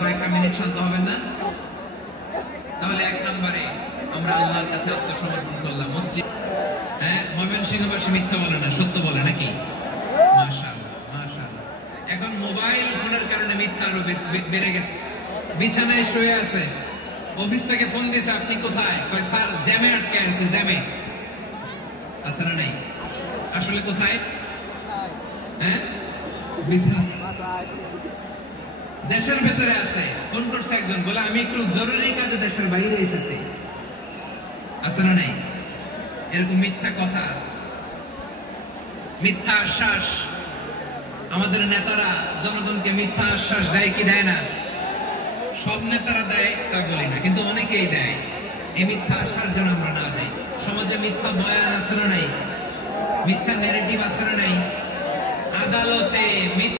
কয়েকটা মিনিট শান্ত হবেন না? তাহলে এক নম্বরে আমরা আল্লাহর কাছে আত্মসমর্পণ করলাম। মুসলিম ময়মনসিংহবাসী মিথ্যা বলে না, সত্য বলে নাকি? মাশাআল্লাহ মাশাআল্লাহ। এখন মোবাইল ফোনের কারণে মিথ্যা আরো বেড়ে গেছে। বিছানায় শুয়ে আছে, অফিস থেকে ফোন দিয়েছে, আপনি কোথায়? কয় স্যার জ্যামে আটকে আছে। জ্যামে আছে না নাই? আসলে কোথায়? দেশের ভেতরে আছে। ফোন করছে একজন, বলে আমি একটু জরুরি কাজে দেশের বাইরে এসেছি। আছে না নাই? এরকম মিথ্যা কথা, মিথ্যা আশ্বাস। আমাদের নেতারা জনগণকে মিথ্যা আশ্বাস দেয় কি দেয় না? সব নেতারা দেয় তা বলি না, কিন্তু অনেকেই দেয়। এই মিথ্যা আশ্বাস যেন আমরা না দেই। সমাজে মিথ্যা বয়ান আছে না নাই? মিথ্যা ন্যারেটিভ আছে না নাই?